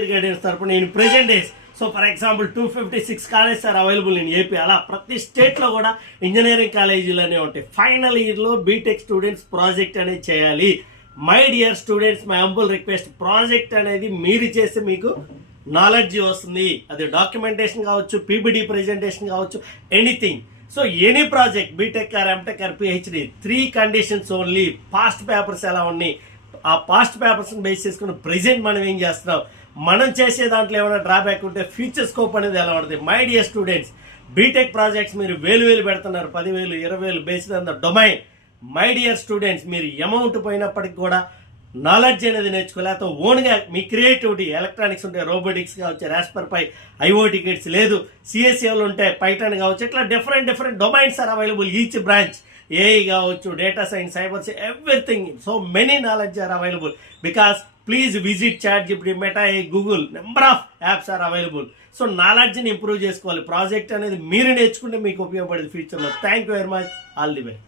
Guidance తరపున నేను present days for example 256 college are available in AP. అలా ప్రతి స్టేట్లో కూడా ఇంజనీరింగ్ కాలేజీలు అనేవి ఉంటాయి. ఫైనల్ ఇయర్లో బీటెక్ స్టూడెంట్స్ ప్రాజెక్ట్ అనేది చేయాలి. My dear students, my humble request, project అనేది మీరు చేస్తే మీకు నాలెడ్జ్ వస్తుంది. అది డాక్యుమెంటేషన్ కావచ్చు, పీపీడీ ప్రెజెంటేషన్ కావచ్చు, anything. Any project BTech or MTech or PhD 3 conditions only. Past papers ఎలా ఉన్నాయి, ఆ పాస్ట్ పేపర్స్ని బేస్ చేసుకుని ప్రెజెంట్ మనం ఏం చేస్తున్నాం, మనం చేసే దాంట్లో ఏమైనా డ్రాబ్యాక్ ఉంటే ఫ్యూచర్ స్కోప్ అనేది ఎలా ఉంటుంది. My dear students, BTech projects మీరు వేలు పెడుతున్నారు, 10,000 20,000 based on the domain. My dear students, మీరు అమౌంట్ పోయినప్పటికి కూడా నాలెడ్జ్ అనేది నేర్చుకోలేకపోతే ఓన్గా మీ క్రియేటివిటీ, ఎలక్ట్రానిక్స్ ఉంటాయి, రోబోటిక్స్ కావచ్చు, రాస్పర్ పై, ఐఓటీ కిట్స్ లేదు, సిఎస్ఏలు ఉంటాయి, పైథాన్ కావచ్చు, ఇట్లా different domains are available. Each branch AI కావచ్చు, data science, cyber everything. Many knowledge are available. Because please visit ChatGPT, Meta, Google, number of apps are available. నాలెడ్జ్ని improve చేసుకోవాలి. Project అనేది మీరు నేర్చుకుంటే మీకు ఉపయోగపడేది ఫ్యూచర్లో. Thank you very much. All the best.